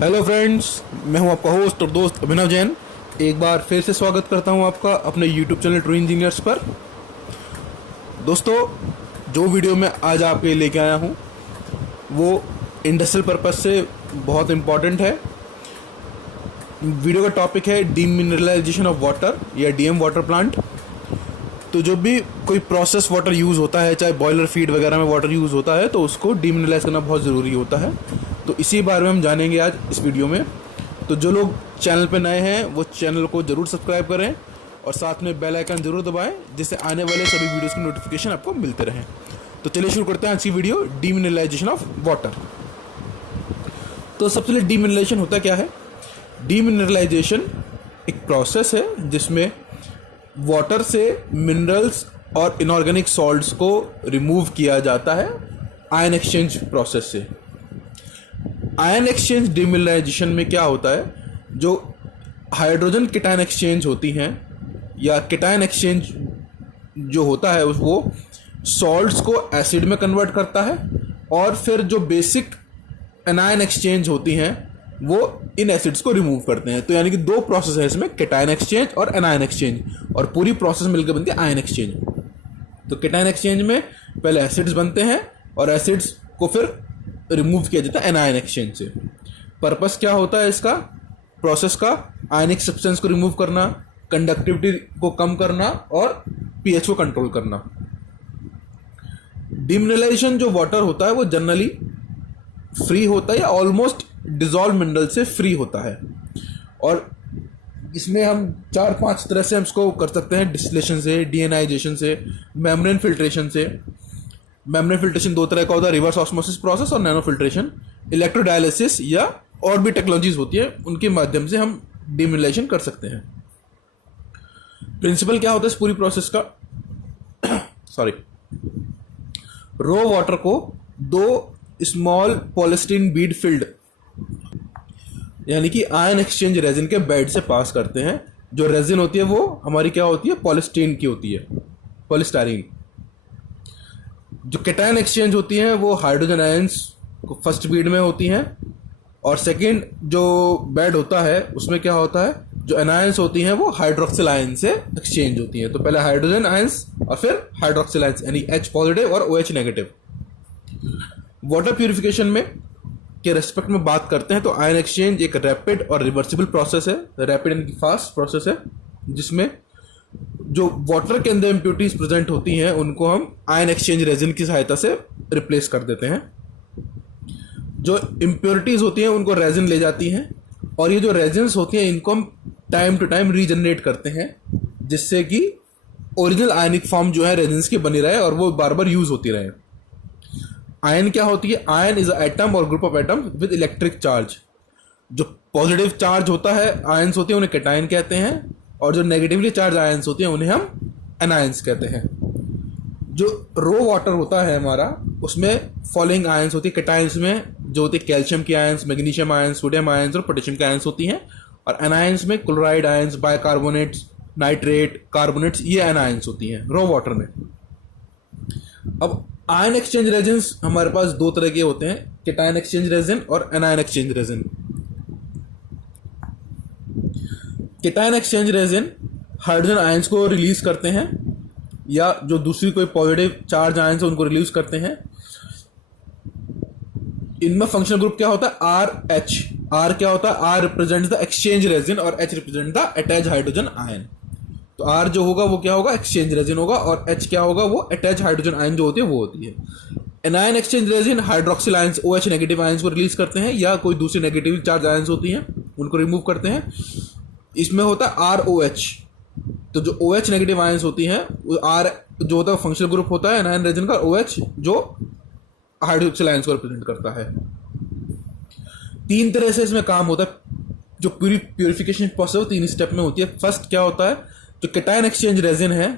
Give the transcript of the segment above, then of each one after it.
Hello friends, मैं हूं आपका होस्ट और दोस्त अभिनव जैन। एक बार फिर से स्वागत करता हूं आपका अपने यूट्यूब चैनल ट्रू इंजीनियर्स पर। दोस्तों, जो वीडियो मैं आज आपके लिए लेके आया हूं वो इंडस्ट्रियल पर्पस से बहुत इम्पॉर्टेंट है। वीडियो का टॉपिक है डीमिनरलाइजेशन ऑफ वाटर या डीएम वाटर प्लांट। तो जो भी कोई प्रोसेस वाटर यूज़ होता है, चाहे बॉयलर फीड वगैरह में वाटर यूज़ होता है, तो उसको डीमिनरलाइज करना बहुत ज़रूरी होता है। तो इसी बारे में हम जानेंगे आज इस वीडियो में। तो जो लोग चैनल पर नए हैं वो चैनल को ज़रूर सब्सक्राइब करें और साथ में बेल आइकन ज़रूर दबाएं, जिससे आने वाले सभी वीडियोज़ की नोटिफिकेशन आपको मिलते रहें। तो चलिए शुरू करते हैं आज की वीडियो, डीमिनरलाइजेशन ऑफ वाटर। तो सबसे पहले डीमिनरलाइजेशन होता क्या है? डीमिनरलाइजेशन एक प्रोसेस है जिसमें वाटर से मिनरल्स और इनऑर्गेनिक सॉल्ट्स को रिमूव किया जाता है आयन एक्सचेंज प्रोसेस से। आयन एक्सचेंज डीमिनरलाइजेशन में क्या होता है, जो हाइड्रोजन केटायन एक्सचेंज होती हैं या केटायन एक्सचेंज जो होता है वो सॉल्ट्स को एसिड में कन्वर्ट करता है, और फिर जो बेसिक एनायन एक्सचेंज होती हैं वो इन एसिड्स को रिमूव करते हैं। तो यानी कि दो प्रोसेस है इसमें, केटायन एक्सचेंज और एनायन एक्सचेंज, और पूरी प्रोसेस मिलकर बनती है आयन एक्सचेंज। तो केटायन एक्सचेंज में पहले एसिड्स बनते हैं और एसिड्स को फिर रिमूव किया जाता है एनायन एक्सचेंज से। पर्पस क्या होता है इसका प्रोसेस का? आयनिक सब्सटेंस को रिमूव करना, कंडक्टिविटी को कम करना और पीएच को कंट्रोल करना। डीमिनरलाइजेशन जो वाटर होता है वो जनरली फ्री होता है या ऑलमोस्ट डिजॉल्व मिनरल से फ्री होता है, और इसमें हम 4-5 तरह से हम इसको कर सकते हैं। डिस्टिलेशन से, डीएनाइजेशन से, मेम्ब्रेन फिल्ट्रेशन से। मेम्ब्रेन फिल्ट्रेशन दो तरह का होता है, रिवर्स ऑस्मोसिस प्रोसेस और नैनो फिल्ट्रेशन। इलेक्ट्रोडायलिसिस या और भी टेक्नोलॉजीज होती है, उनके माध्यम से हम डीमिनरलाइजेशन कर सकते हैं। प्रिंसिपल क्या होता है इस पूरी प्रोसेस का? सॉरी, रो वाटर को दो स्मॉल पॉलिस्टीरीन बीड फिल्ड यानी कि आयन एक्सचेंज रेजिन के बेड से पास करते हैं। जो रेजिन होती है वो हमारी क्या होती है? पॉलिस्टीरीन की होती है, पॉलिस्टाइरीन। जो केटायन एक्सचेंज होती है वो हाइड्रोजन आयंस फर्स्ट बीड में होती हैं, और सेकंड जो बेड होता है उसमें क्या होता है, जो एनायंस होती हैं वो हाइड्रोक्सिल आयन से एक्सचेंज होती हैं। तो पहले हाइड्रोजन आयंस और फिर हाइड्रोक्सिल आयंस, यानी H पॉजिटिव और OH नेगेटिव। वाटर प्यूरिफिकेशन में के रेस्पेक्ट में बात करते हैं तो आयन एक्सचेंज एक रैपिड और रिवर्सिबल प्रोसेस है। रैपिड एंड फास्ट प्रोसेस है जिसमें जो वाटर के अंदर इम्प्योरिटीज प्रेजेंट होती हैं उनको हम आयन एक्सचेंज रेजिन की सहायता से रिप्लेस कर देते हैं। जो इम्प्योरिटीज होती हैं उनको रेजिन ले जाती हैं, और ये जो रेजिन्स होती हैं इनको हम टाइम टू टाइम रीजनरेट करते हैं, जिससे कि ओरिजिनल आयनिक फॉर्म जो है रेजिन्स की बनी रहे और वो बार बार यूज होती रहे। आयन क्या होती है? आयन इज अ एटम और group of atom with electric charge. जो पॉजिटिव चार्ज होता है आयंस होती है उन्हें केटायन कहते हैं, और जो नेगेटिवली चार्ज आयंस होती हैं उन्हें हम एनायंस कहते हैं। जो रो वाटर होता है हमारा, उसमें फॉलोइंग आयंस होती है। केटायंस में जो होती है कैल्शियम की ions, magnesium ions, sodium ions और पोटेशियम की आयंस होती हैं, और एनायंस में chloride ions, bicarbonates, nitrate, carbonates, ये एनायंस होती हैं रो वाटर में। अब आयन एक्सचेंज रेजिन्स हमारे पास दो तरह के होते हैं, केटायन एक्सचेंज रेजिन और anion exchange resin. Cation exchange resin hydrogen ions को रिलीज करते हैं, या जो दूसरी कोई पॉजिटिव चार्ज आयंस है उनको रिलीज करते हैं। इनमें फंक्शनल ग्रुप क्या होता है? RH। R क्या होता है? R represents the exchange resin और H represent the attach hydrogen ion. तो R जो होगा वो क्या होगा? एक्सचेंज रेजिन होगा, और H क्या होगा? वो अटैच हाइड्रोजन आयन जो होती है वो होती है। Anion exchange resin hydroxyl ions, OH negative ions को रिलीज करते हैं, या कोई दूसरी नेगेटिव चार्ज आयंस होती हैं उनको रिमूव करते हैं। इसमें होता है ROH। तो जो OH नेगेटिव आयंस होती हैं, R जो होता है फंक्शनल ग्रुप होता है एनायन रेजिन का, OH जो हाइड्रोक्सिल आयंस को रिप्रेजेंट करता है। 3 तरह से इसमें काम होता है। जो पूरी प्यूरिफिकेशन प्रोसेस 3 स्टेप में होती है। फर्स्ट क्या होता है, जो केटायन एक्सचेंज रेजिन है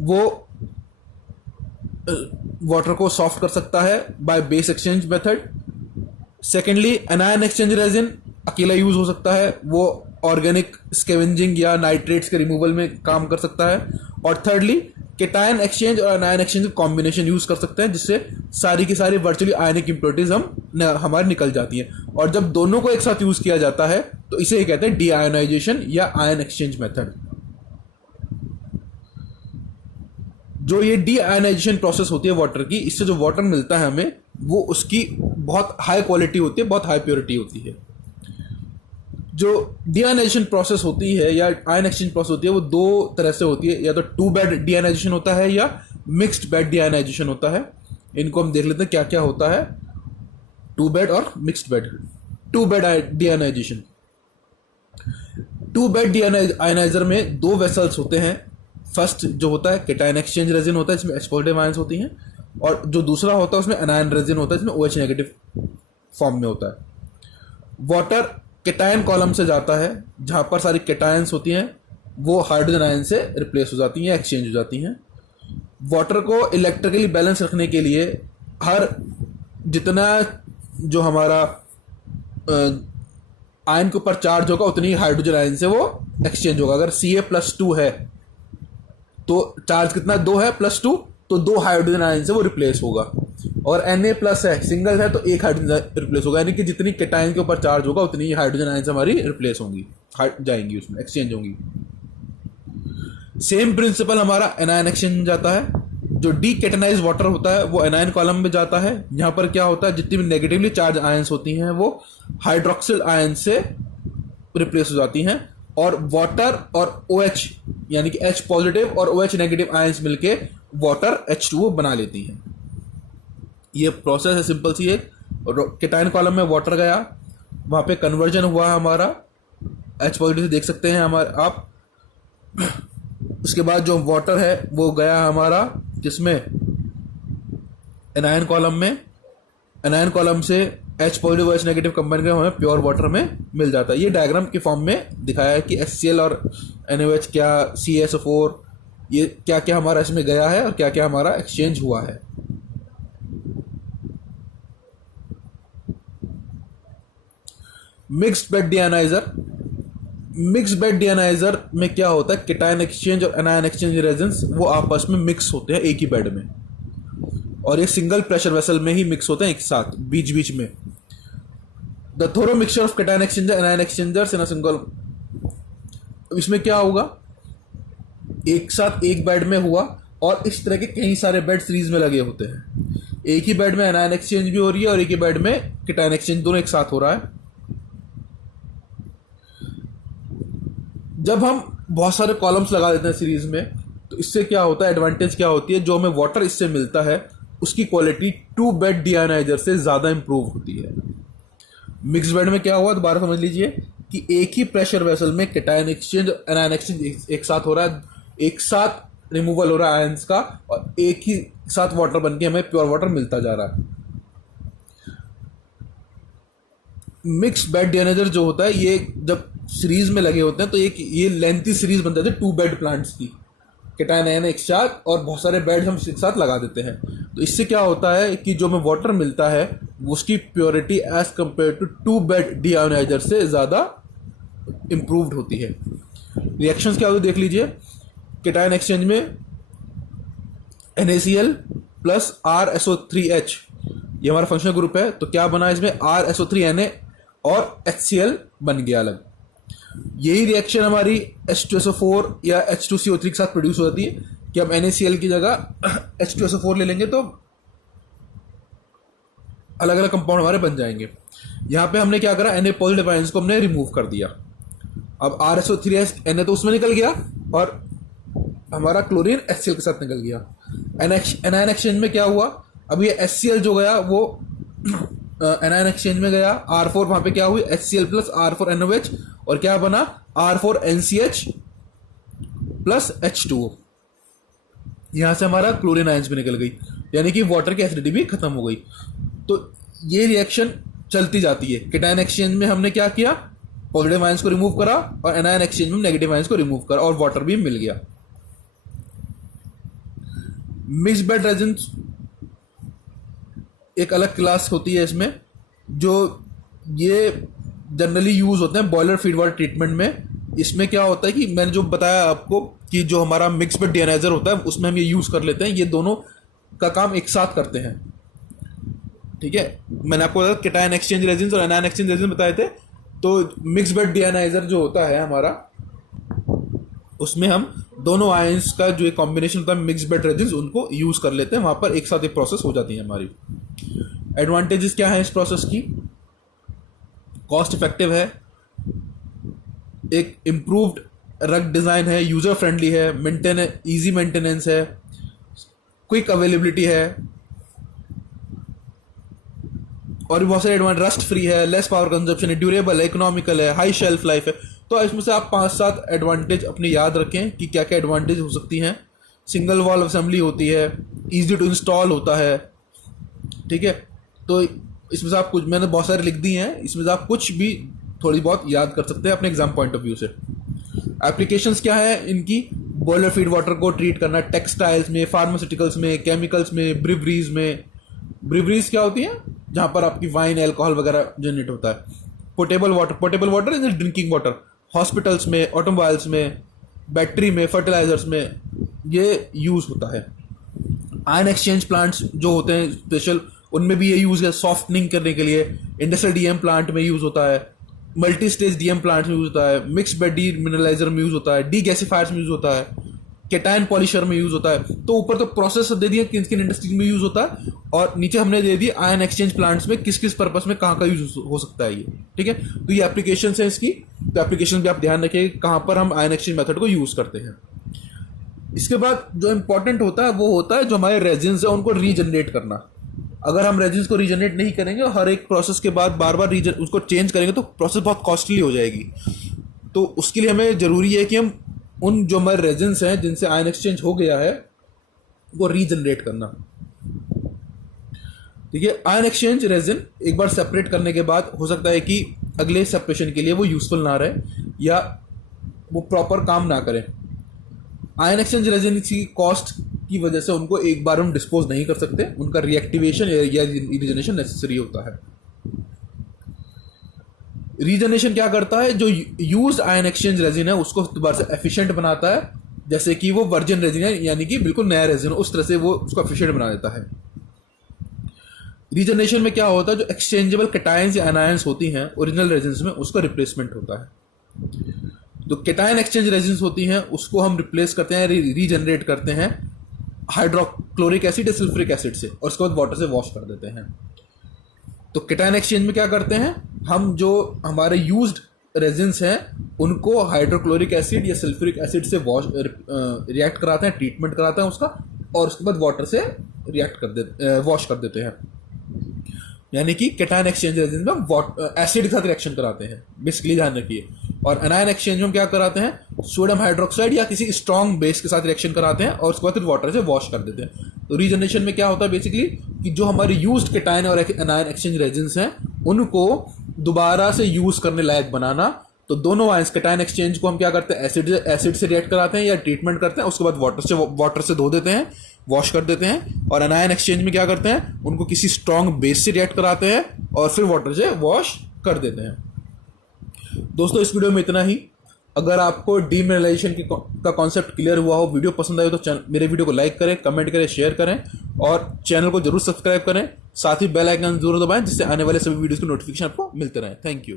वो वाटर को सॉफ्ट कर सकता है by base exchange method. Secondly, anion exchange resin अकेला यूज हो सकता है, वो ऑर्गेनिक स्कैवेंजिंग या नाइट्रेट्स के रिमूवल में काम कर सकता है। और थर्डली, केटायन एक्सचेंज और अनायन एक्सचेंज का कॉम्बिनेशन यूज कर सकते हैं, जिससे सारी की सारी वर्चुअली आयनिक इंप्योरिटीज हमारी निकल जाती हैं। और जब दोनों को एक साथ यूज किया जाता है तो इसे कहते हैं डीआयोनाइजेशन या आयन एक्सचेंज मेथड। जो ये डीआयोनाइजेशन प्रोसेस होती है वाटर की, इससे जो वाटर मिलता है हमें वो उसकी बहुत हाई क्वालिटी होती है, बहुत हाई प्योरिटी होती है। जो डीआयोनाइजेशन प्रोसेस होती है या आयन एक्सचेंज प्रोसेस होती है वो दो तरह से होती है, या तो टू बेड डीआयोनाइजेशन होता है या मिक्स्ड बेड डीआयोनाइजेशन होता है। इनको हम देख लेते हैं क्या क्या होता है, टू बेड और mixed bed. Two bed deionization, two bed deionizer में दो वेसल्स होते हैं। फर्स्ट जो होता है केटायन एक्सचेंज रेजिन होता है, इसमें H पॉजिटिव आयंस होती हैं, और जो दूसरा होता है उसमें अनायन रेजिन होता है, इसमें OH नेगेटिव फॉर्म में होता है। वाटर केटायन कॉलम से जाता है, जहां पर सारी केटायंस होती हैं वो हाइड्रोजन आयन से रिप्लेस हो जाती हैं, एक्सचेंज हो जाती हैं। वाटर को इलेक्ट्रिकली बैलेंस रखने के लिए हर जितना जो हमारा आयन के ऊपर चार्ज होगा उतनी हाइड्रोजन आयन से वो एक्सचेंज होगा। अगर Ca+2 है तो चार्ज कितना 2 है +2, तो 2 हाइड्रोजन आयन से वो रिप्लेस होगा। और Na+ है, सिंगल है, तो 1 हाइड्रोजन रिप्लेस होगा। यानी कि जितनी केटायन के ऊपर चार्ज होगा उतनी हाइड्रोजन आयन से हमारी रिप्लेस होंगी, जाएंगी, उसमें एक्सचेंज होंगी। सेम प्रिंसिपल हमारा एनायन एक्सचेंज में जाता है। जो डीकेटानाइज्ड वाटर होता है वो एनायन कॉलम में जाता है। यहाँ पर क्या होता है, जितनी भी नेगेटिवली चार्ज आयंस होती हैं वो हाइड्रोक्सिल आयन से रिप्लेस हो जाती हैं, और वाटर और OH यानी कि H पॉजिटिव और OH नेगेटिव आयंस मिलके वाटर H2O बना लेती हैं। ये प्रोसेस है सिंपल सी एक। केटायन कॉलम में वाटर गया, वहां पे कन्वर्जन हुआ हमारा, H पॉजिटिव से देख सकते हैं हमारे आप। उसके बाद जो वाटर है वो गया हमारा जिसमें एनायन कॉलम में, एनायन कॉलम से H positive OH negative combine कर हमें प्योर वाटर में मिल जाता है। ये डायग्राम के फॉर्म में दिखाया है कि HCl और NaOH क्या, CaSO4, ये क्या क्या हमारा इसमें गया है और क्या क्या हमारा एक्सचेंज हुआ है। Mixed bed डीआयोनाइजर, mixed bed deionizer में क्या होता है, केटायन एक्सचेंज और एनायन एक्सचेंज रेजेंस वो आपस में मिक्स होते हैं एक ही बेड में, और ये सिंगल प्रेशर वेसल में ही मिक्स होते हैं एक साथ बीच बीच में। The thorough mixture of cation exchanger anion exchangers in a single, इसमें क्या होगा, एक साथ एक बेड में हुआ और इस तरह के कई सारे बेड सीरीज में लगे होते हैं। एक ही बेड में एनायन एक्सचेंज भी हो रही है और एक ही बेड में केटायन एक्सचेंज, दोनों एक साथ हो रहा है। जब हम बहुत सारे कॉलम्स लगा देते हैं सीरीज में तो इससे क्या होता है, एडवांटेज क्या होती है, जो हमें वाटर इससे मिलता है उसकी क्वालिटी टू बेड डीआयोनाइजर से ज़्यादा इंप्रूव होती है। मिक्स बेड में क्या हुआ, दोबारा समझ लीजिए कि एक ही प्रेशर वेसल में केटायन एक्सचेंज एनायन एक्सचेंज एक साथ हो रहा है, एक साथ रिमूवल हो रहा है आयंस का, और एक ही साथ वाटर बनके हमें प्योर वाटर मिलता जा रहा है। मिक्स बेड डीआयोनाइजर जो होता है ये जब सीरीज में लगे होते हैं तो ये लेंथी सीरीज बन जाती है टू बेड प्लांट्स की, केटायन आयन एक साथ, और बहुत सारे बेड हम एक साथ लगा देते हैं। तो इससे क्या होता है कि जो हमें वाटर मिलता है उसकी purity as compared to two bed deionizer से ज़्यादा इम्प्रूव्ड होती है। रिएक्शंस क्या होती है देख लीजिए। केटायन एक्सचेंज में NaCl प्लस RSO3H ये हमारा फंक्शनल ग्रुप है, तो क्या बना इसमें RSO3Na और HCl बन गया अलग। यही रिएक्शन हमारी H2SO4 या H2CO3 के साथ प्रोड्यूस हो जाती है कि हम NaCl की जगह H2SO4 ले लेंगे तो अलग अलग कंपाउंड हमारे बन जाएंगे। यहाँ पे हमने क्या करा, Na पॉजिटिव आयंस को हमने रिमूव कर दिया। अब RSO3 Na तो उसमें निकल गया और हमारा क्लोरीन HCl के साथ निकल गया। एनायन एक्सचेंज में क्या हुआ, अब ये HCl जो गया वो एनायन एक्सचेंज में गया, R4 वहां पे क्या हुई HCl प्लस R4NOH, और क्या बना R4NCH प्लस H2O। यहां से हमारा क्लोरीन आयंस भी निकल गई, यानी कि वाटर की एसिडिटी भी खत्म हो गई। तो ये रिएक्शन चलती जाती है। केटायन एक्सचेंज में हमने क्या किया, पॉजिटिव आयंस को रिमूव करा, और एनायन एक्सचेंज में नेगेटिव आयंस को रिमूव करा और वाटर भी मिल गया। मिक्स बेड रेजिन्स एक अलग क्लास होती है इसमें, जो ये जनरली यूज होते हैं बॉयलर फीड वाटर ट्रीटमेंट में। इसमें क्या होता है कि मैंने जो बताया आपको कि जो हमारा मिक्स बेड डियोनाइजर होता है उसमें हम ये यूज़ कर लेते हैं, ये दोनों का काम एक साथ करते हैं। ठीक है, मैंने आपको बताया कैटायन एक्सचेंज रेजिन्स और एनायन एक्सचेंज रेजिन बताए थे। तो मिक्स बेड डियोनाइजर जो होता है हमारा, उसमें हम दोनों आयंस का जो एक कॉम्बिनेशन होता है मिक्स बेड रेजिन्स, उनको यूज़ कर लेते हैं, वहाँ पर एक साथ एक प्रोसेस हो जाती है हमारी। एडवांटेजेस क्या है इस प्रोसेस की? कॉस्ट इफेक्टिव है, एक इम्प्रूव्ड रग डिज़ाइन है, यूज़र फ्रेंडली है, ईजी मेंटेनेंस है, क्विक अवेलेबिलिटी है, और भी बहुत सारे एडवांस, रस्ट फ्री है, लेस पावर कंजप्शन है, ड्यूरेबल है, इकोनॉमिकल है, हाई शेल्फ लाइफ है। तो इसमें से आप 5-7 एडवांटेज अपने याद रखें कि क्या क्या एडवांटेज हो सकती हैं। सिंगल वॉल असेंबली होती है, ईजी टू इंस्टॉल होता है। ठीक है, तो इसमें से आप कुछ, मैंने बहुत सारे लिख दी हैं, इसमें से आप कुछ भी थोड़ी बहुत याद कर सकते हैं अपने एग्जाम पॉइंट ऑफ व्यू से। एप्लीकेशंस क्या है इनकी? बॉयलर फीड वाटर को ट्रीट करना टेक्सटाइल्स में, फार्मास्यूटिकल्स में, केमिकल्स में, ब्रिवरीज में। ब्रिवरीज क्या होती है? जहाँ पर आपकी वाइन, अल्कोहल वगैरह जनरेट होता है। Portable water is drinking water, hospitals में, ऑटोमोबाइल्स में, बैटरी में, फर्टिलाइजर्स में ये यूज़ होता है। आयन एक्सचेंज प्लांट्स जो होते हैं स्पेशल, उनमें भी ये यूज़ है सॉफ्टनिंग करने के लिए। इंडस्ट्रियल डीएम प्लांट में यूज़ होता है, मल्टी स्टेज डीएम प्लांट में यूज़ होता है, मिक्स बेड डी मिनरलाइजर में यूज़ होता है, डी गैसिफायर्स में यूज़ होता है, कैटायन पॉलिशर में यूज़ होता है। तो ऊपर तो प्रोसेस दे दिया किन किन इंडस्ट्रीज में यूज़ होता है, और नीचे हमने दे दी आयन एक्सचेंज प्लांट्स में किस किस पर्पस में कहाँ का यूज हो सकता है ये। ठीक है, तो ये एप्लीकेशन है इसकी। तो एप्लीकेशन भी आप ध्यान रखिए कहाँ पर हम आयन एक्सचेंज मेथड को यूज़ करते हैं। इसके बाद जो इंपॉर्टेंट होता है वो होता है जो हमारे रेजिन्स है उनको रीजनरेट करना। अगर हम रेजिन्स को रीजनरेट नहीं करेंगे, हर एक प्रोसेस के बाद बार बार उसको चेंज करेंगे, तो प्रोसेस बहुत कॉस्टली हो जाएगी। तो उसके लिए हमें ज़रूरी है कि हम उन जो हमारे रेजिन्स हैं जिनसे आयन एक्सचेंज हो गया है वो रीजनरेट करना। ठीक है, आयन एक्सचेंज रेजिन एक बार सेपरेट करने के बाद हो सकता है कि अगले सेपरेशन के लिए वो यूजफुल ना रहे या वो प्रॉपर काम ना करें। आयन एक्सचेंज रेजिन की कॉस्ट की वजह से उनको एक बार हम डिस्पोज नहीं कर सकते, उनका रिएक्टिवेशन या रीजनरेशन नेसेसरी होता है। रीजनरेशन क्या करता है? जो यूज्ड आयन एक्सचेंज रेजिन है उसको दोबारा से एफिशिएंट बनाता है, जैसे कि वो वर्जिन रेजिन है, यानी कि बिल्कुल नया रेजिन, उस तरह से वो उसको एफिशिएंट बना देता है। रीजनरेशन में क्या होता है? जो एक्सचेंजेबल कैटायंस या एनायंस होती हैं ओरिजिनल रेजिन्स में, उसका रिप्लेसमेंट होता है। जो कैटायन एक्सचेंज रेजिन्स होती हैं उसको हम रिप्लेस करते हैं, रीजनरेट करते हैं हाइड्रोक्लोरिक एसिड या सल्फ्यूरिक एसिड से, और उसके बाद वाटर से वॉश कर देते हैं। तो कैटायन एक्सचेंज में क्या करते हैं? हम जो हमारे यूज्ड रेजिन्स हैं उनको हाइड्रोक्लोरिक एसिड या सल्फ्यूरिक एसिड से रिएक्ट कराते हैं, ट्रीटमेंट कराते हैं उसका, और उसके बाद वाटर से वॉश कर देते हैं। यानी कि कैटायन एक्सचेंज रेजिन में हम एसिड के साथ रिएक्शन कराते हैं, बेसिकली ध्यान रखिए। और एनायन एक्सचेंज में हम क्या कराते हैं? सोडियम हाइड्रोक्साइड या किसी स्ट्रॉन्ग बेस के साथ रिएक्शन कराते हैं और उसके बाद फिर वाटर से वॉश कर देते हैं। तो रीजनरेशन में क्या होता है बेसिकली कि जो हमारे यूज्ड कैटायन और एनायन एक्सचेंज रेजिन्स हैं उनको दोबारा से यूज करने लायक बनाना। तो दोनों आयंस कैटायन एक्सचेंज को हम क्या करते हैं? एसिड से रिएक्ट कराते हैं या ट्रीटमेंट करते हैं, उसके बाद वाटर से धो देते हैं, वॉश कर देते हैं। और एनायन एक्सचेंज में क्या करते हैं? उनको किसी स्ट्रॉन्ग बेस से रिएक्ट कराते हैं और फिर वाटर से वॉश कर देते हैं। दोस्तों इस वीडियो में इतना ही। अगर आपको डीमिनरलाइजेशन का कॉन्सेप्ट क्लियर हुआ हो, वीडियो पसंद आए तो मेरे वीडियो को लाइक करें, कमेंट करें, शेयर करें और चैनल को जरूर सब्सक्राइब करें। साथ ही बेल आइकन जरूर दबाएं जिससे आने वाले सभी वीडियोस के नोटिफिकेशन आपको मिलते रहें। Thank you.